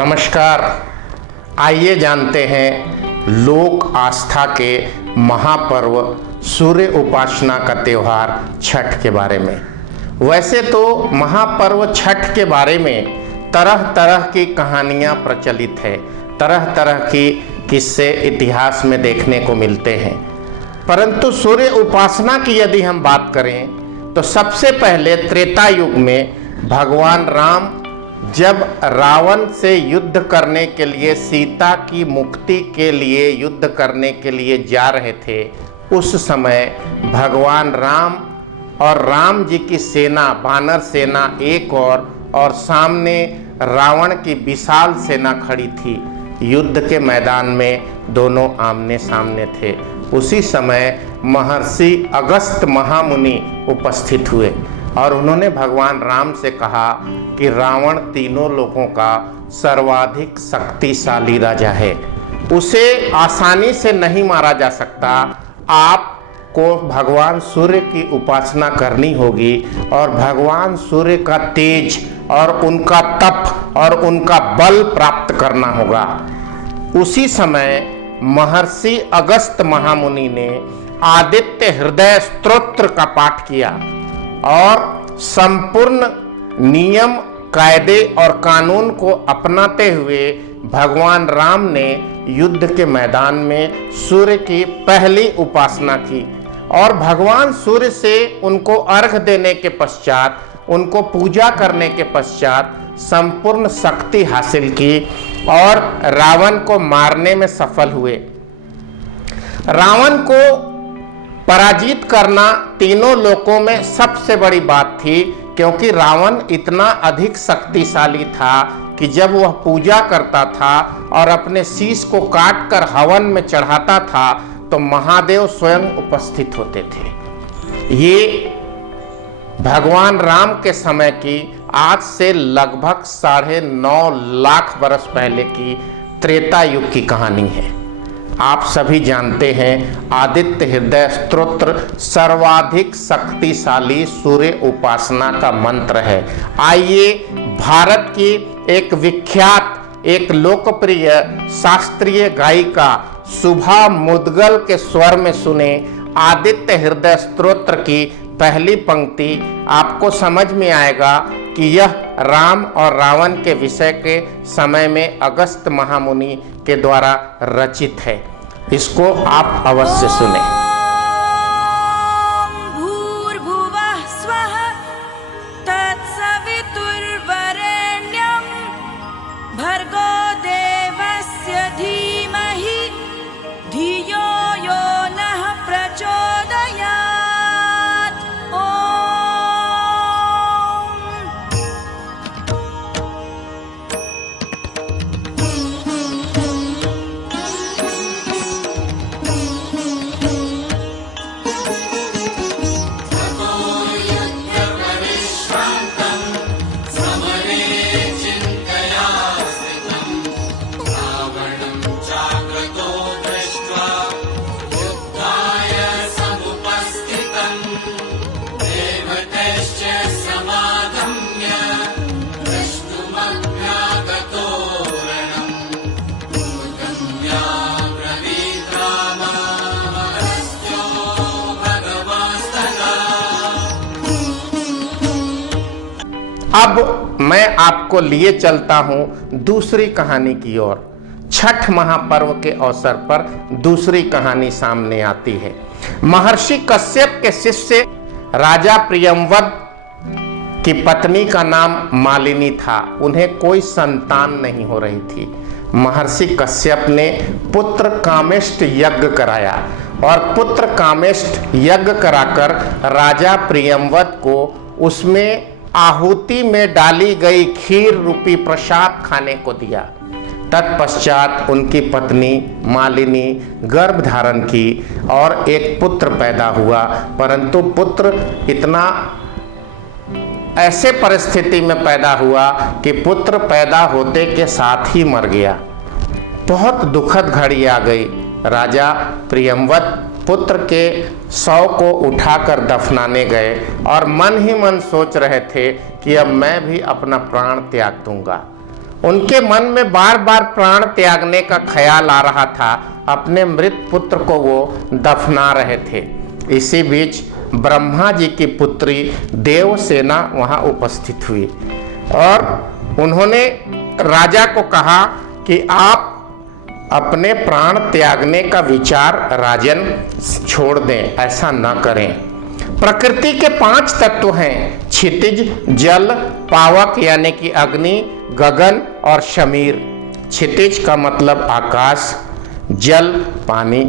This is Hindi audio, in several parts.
नमस्कार। आइए जानते हैं लोक आस्था के महापर्व सूर्य उपासना का त्यौहार छठ के बारे में। वैसे तो महापर्व छठ के बारे में तरह तरह की कहानियाँ प्रचलित है, तरह तरह की किस्से इतिहास में देखने को मिलते हैं, परंतु सूर्य उपासना की यदि हम बात करें तो सबसे पहले त्रेता युग में भगवान राम जब रावण से युद्ध करने के लिए, सीता की मुक्ति के लिए युद्ध करने के लिए जा रहे थे, उस समय भगवान राम और राम जी की सेना, वानर सेना एक और सामने रावण की विशाल सेना खड़ी थी। युद्ध के मैदान में दोनों आमने सामने थे। उसी समय महर्षि अगस्त्य महामुनि उपस्थित हुए और उन्होंने भगवान राम से कहा कि रावण तीनों लोगों का सर्वाधिक शक्तिशाली राजा है, उसे आसानी से नहीं मारा जा सकता। आपको भगवान सूर्य की उपासना करनी होगी और भगवान सूर्य का तेज और उनका तप और उनका बल प्राप्त करना होगा। उसी समय महर्षि अगस्त्य महामुनि ने आदित्य हृदय स्तोत्र का पाठ किया और संपूर्ण नियम, कायदे और कानून को अपनाते हुए भगवान राम ने युद्ध के मैदान में सूर्य की पहली उपासना की और भगवान सूर्य से उनको अर्घ देने के पश्चात, उनको पूजा करने के पश्चात संपूर्ण शक्ति हासिल की और रावण को मारने में सफल हुए। रावण को पराजित करना तीनों लोकों में सबसे बड़ी बात थी, क्योंकि रावण इतना अधिक शक्तिशाली था कि जब वह पूजा करता था और अपने शीश को काटकर हवन में चढ़ाता था तो महादेव स्वयं उपस्थित होते थे। ये भगवान राम के समय की, आज से लगभग 9.5 लाख वर्ष पहले की त्रेता युग की कहानी है। आप सभी जानते हैं आदित्य हृदय स्तोत्र सर्वाधिक शक्तिशाली सूर्य उपासना का मंत्र है। आइए भारत की एक विख्यात, एक लोकप्रिय शास्त्रीय गायिका शुभा मुदगल के स्वर में सुने आदित्य हृदय स्तोत्र की पहली पंक्ति। आपको समझ में आएगा कि यह राम और रावण के विषय के समय में अगस्त्य महामुनि के द्वारा रचित है। इसको आप अवश्य सुने। भूर्भुवः स्वः तत्सवितुर्वरेण्यं भर्गो देवस्य धीमहि धियो यो नः प्रचोदयात्। अब मैं आपको लिए चलता हूं दूसरी कहानी की ओर। छठ महापर्व के अवसर पर दूसरी कहानी सामने आती है। महर्षि कश्यप के शिष्य राजा प्रियंवद की पत्नी का नाम मालिनी था। उन्हें कोई संतान नहीं हो रही थी। महर्षि कश्यप ने पुत्र कामेष्ट यज्ञ कराया और पुत्र कामेष्ट यज्ञ कराकर राजा प्रियंवद को उसमें आहुति में डाली गई खीर रूपी प्रसाद खाने को दिया। तत्पश्चात उनकी पत्नी मालिनी गर्भ धारण की और एक पुत्र पैदा हुआ, परंतु पुत्र इतना ऐसे परिस्थिति में पैदा हुआ कि पुत्र पैदा होते के साथ ही मर गया। बहुत दुखद घड़ी आ गई। राजा प्रियंवद पुत्र के शव को उठाकर दफनाने गए और मन ही मन सोच रहे थे कि अब मैं भी अपना प्राण त्याग दूंगा। उनके मन में बार बार प्राण त्यागने का ख्याल आ रहा था। अपने मृत पुत्र को वो दफना रहे थे। इसी बीच ब्रह्मा जी की पुत्री देवसेना वहां उपस्थित हुई और उन्होंने राजा को कहा कि आप अपने प्राण त्यागने का विचार राजन छोड़ दें, ऐसा न करें। प्रकृति के 5 तत्व हैं, क्षितिज, जल, पावक यानी कि अग्नि, गगन और शमीर। क्षितिज का मतलब आकाश, जल पानी,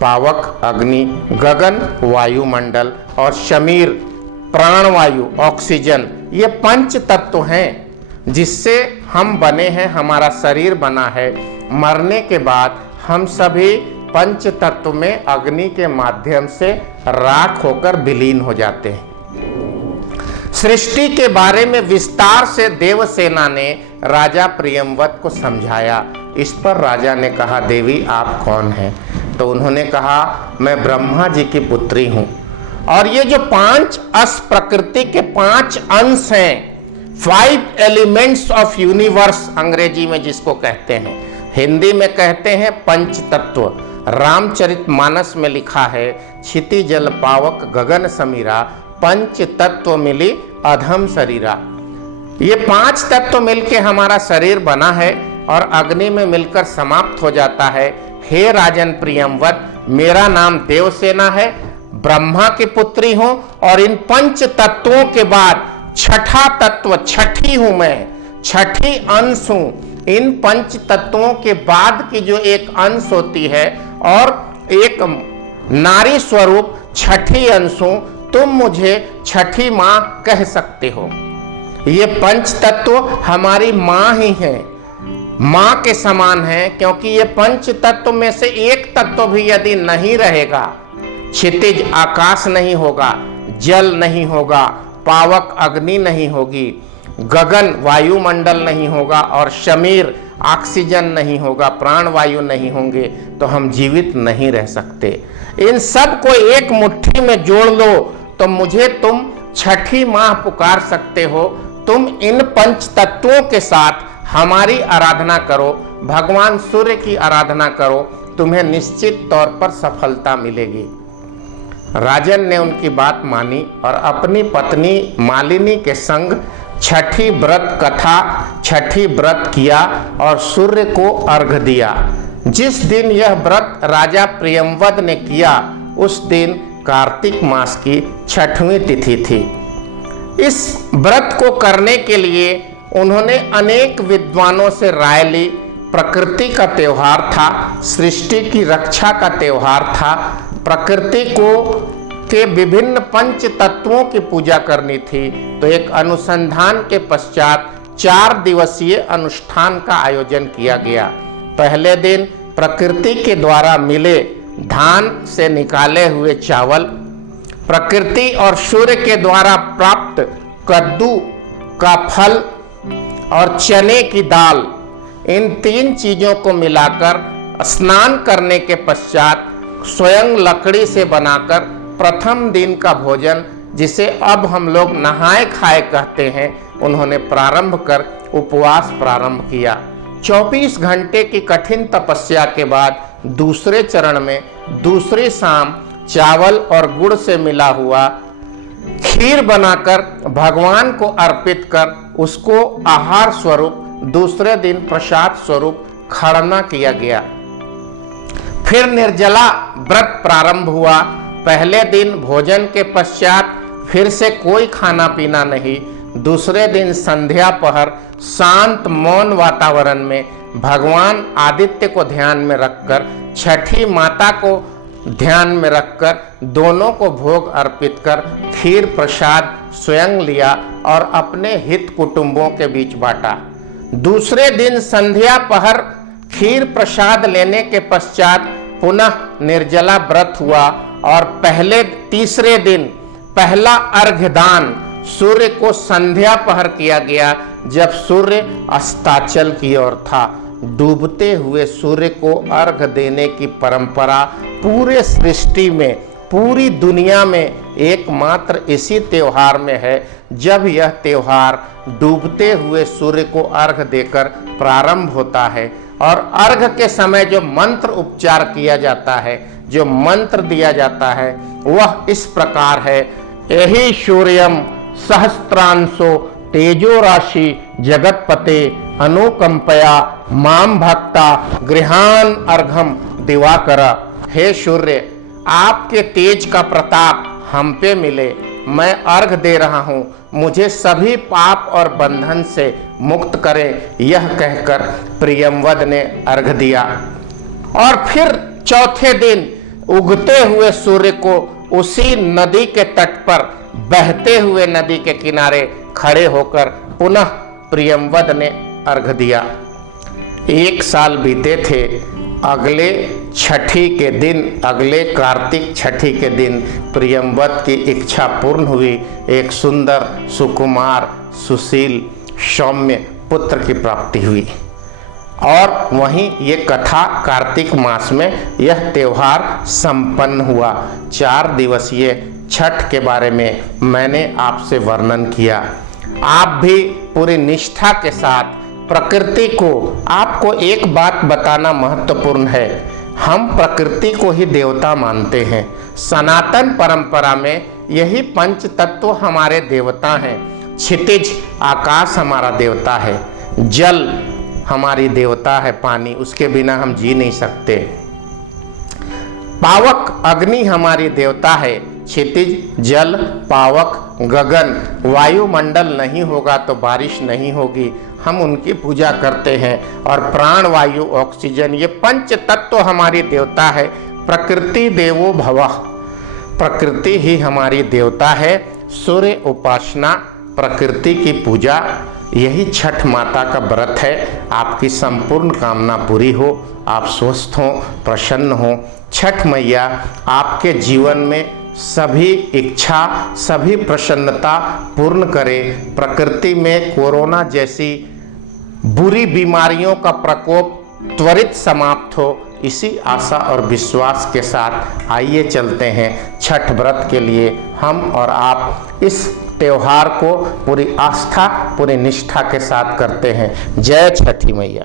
पावक अग्नि, गगन वायुमंडल और शमीर प्राणवायु ऑक्सीजन। ये 5 तत्व हैं जिससे हम बने हैं, हमारा शरीर बना है। मरने के बाद हम सभी 5 तत्व में अग्नि के माध्यम से राख होकर विलीन हो जाते हैं। सृष्टि के बारे में विस्तार से देवसेना ने राजा प्रियंवद को समझाया। इस पर राजा ने कहा, देवी आप कौन हैं? तो उन्होंने कहा, मैं ब्रह्मा जी की पुत्री हूं और ये जो 5 प्रकृति के 5 अंश हैं, 5 एलिमेंट्स ऑफ यूनिवर्स अंग्रेजी में जिसको कहते हैं, हिंदी में कहते हैं पंच तत्व। रामचरितमानस में लिखा है, क्षिति जल पावक गगन समीरा, पंच तत्व मिली अधम शरीरा। ये 5 तत्व मिलके हमारा शरीर बना है और अग्नि में मिलकर समाप्त हो जाता है। हे राजन प्रियंवद, मेरा नाम देवसेना है, ब्रह्मा की पुत्री हूं और इन 5 तत्वों के बाद 6ठा तत्व, छठी हूं मैं, छठी अंश हूं। इन 5 तत्वों के बाद की जो एक अंश होती है और एक नारी स्वरूप छठी अंश हूं, तुम मुझे छठी माँ कह सकते हो। ये 5 तत्व हमारी माँ ही हैं, माँ के समान है, क्योंकि ये 5 तत्व में से एक तत्व भी यदि नहीं रहेगा, क्षितिज आकाश नहीं होगा, जल नहीं होगा, पावक अग्नि नहीं होगी, गगन वायुमंडल नहीं होगा और शमीर ऑक्सीजन नहीं होगा, प्राणवायु नहीं होंगे, तो हम जीवित नहीं रह सकते। इन सब को एक मुट्ठी में जोड़ लो तो मुझे तुम छठी माँ पुकार सकते हो। तुम इन 5 तत्वों के साथ हमारी आराधना करो, भगवान सूर्य की आराधना करो, तुम्हें निश्चित तौर पर सफलता मिलेगी। राजन ने उनकी बात मानी और अपनी पत्नी मालिनी के संग छठी व्रत किया और सूर्य को अर्घ दिया। जिस दिन यह व्रत राजा प्रियंवद ने किया, उस दिन कार्तिक मास की 6वीं तिथि थी। इस व्रत को करने के लिए उन्होंने अनेक विद्वानों से राय ली। प्रकृति का त्योहार था, सृष्टि की रक्षा का त्योहार था, प्रकृति को के विभिन्न 5 तत्वों की पूजा करनी थी। तो एक अनुसंधान के पश्चात 4 दिवसीय अनुष्ठान का आयोजन किया गया। पहले दिन प्रकृति के द्वारा मिले धान से निकाले हुए चावल, प्रकृति और सूर्य के द्वारा प्राप्त कद्दू का फल और चने की दाल, इन 3 चीजों को मिलाकर स्नान करने के पश्चात स्वयं लकड़ी से बनाकर प्रथम दिन का भोजन, जिसे अब हम लोग नहाए खाए कहते हैं, उन्होंने प्रारंभ कर उपवास प्रारंभ किया। 24 घंटे की कठिन तपस्या के बाद दूसरे चरण में दूसरी शाम चावल और गुड़ से मिला हुआ खीर बनाकर भगवान को अर्पित कर उसको आहार स्वरूप दूसरे दिन प्रसाद स्वरूप खरना किया गया। फिर निर्जला व्रत प्रारंभ हुआ। पहले दिन भोजन के पश्चात फिर से कोई खाना पीना नहीं। दूसरे दिन संध्या पहर शांत मौन वातावरण में भगवान आदित्य को ध्यान में रखकर, छठी माता को ध्यान में रखकर, दोनों को भोग अर्पित कर खीर प्रसाद स्वयं लिया और अपने हित कुटुंबों के बीच बांटा। दूसरे दिन संध्या पहर खीर प्रसाद लेने के पश्चात पुनः निर्जला व्रत हुआ और तीसरे दिन पहला अर्घ्यदान सूर्य को संध्या पहर किया गया, जब सूर्य अस्ताचल की ओर था। डूबते हुए सूर्य को अर्घ देने की परंपरा पूरे सृष्टि में, पूरी दुनिया में एकमात्र इसी त्योहार में है। जब यह त्योहार डूबते हुए सूर्य को अर्घ देकर प्रारंभ होता है। और अर्घ के समय जो मंत्र उपचार किया जाता है, जो मंत्र दिया जाता है, वह इस प्रकार है। यही सूर्यम सहस्त्रांशो तेजो राशि जगतपते अनुकंपया माम भक्ता गृहान अर्घम दिवाकर। हे सूर्य, आपके तेज का प्रताप हम पे मिले, मैं अर्घ दे रहा हूँ, मुझे सभी पाप और बंधन से मुक्त करें। यह कहकर प्रियंवद ने अर्घ दिया। और फिर चौथे दिन उगते हुए सूर्य को उसी नदी के तट पर, बहते हुए नदी के किनारे खड़े होकर पुनः प्रियंवद ने अर्घ दिया। 1 साल बीते थे। अगले छठी के दिन, अगले कार्तिक छठी के दिन प्रियंवद की इच्छा पूर्ण हुई। एक सुंदर, सुकुमार, सुशील, सौम्य पुत्र की प्राप्ति हुई। और वहीं ये कथा कार्तिक मास में यह त्योहार संपन्न हुआ। 4 दिवसीय छठ के बारे में मैंने आपसे वर्णन किया। आप भी पूरी निष्ठा के साथ प्रकृति को, आपको एक बात बताना महत्वपूर्ण है, हम प्रकृति को ही देवता मानते हैं। सनातन परंपरा में यही 5 तत्व हमारे देवता हैं। क्षितिज आकाश हमारा देवता है, जल हमारी देवता है, पानी, उसके बिना हम जी नहीं सकते। पावक अग्नि हमारी देवता है, क्षितिज जल, पावक गगन, वायुमंडल नहीं होगा तो बारिश नहीं होगी, हम उनकी पूजा करते हैं। और प्राण वायु ऑक्सीजन, ये 5 तत्व हमारी देवता है। प्रकृति देवो भवः, प्रकृति ही हमारी देवता है। सूर्य उपासना, प्रकृति की पूजा, यही छठ माता का व्रत है। आपकी संपूर्ण कामना पूरी हो, आप स्वस्थ हों, प्रसन्न हों। छठ मैया आपके जीवन में सभी इच्छा, सभी प्रसन्नता पूर्ण करे। प्रकृति में कोरोना जैसी बुरी बीमारियों का प्रकोप त्वरित समाप्त हो, इसी आशा और विश्वास के साथ आइए चलते हैं छठ व्रत के लिए। हम और आप इस त्योहार को पूरी आस्था, पूरी निष्ठा के साथ करते हैं। जय छठी मैया।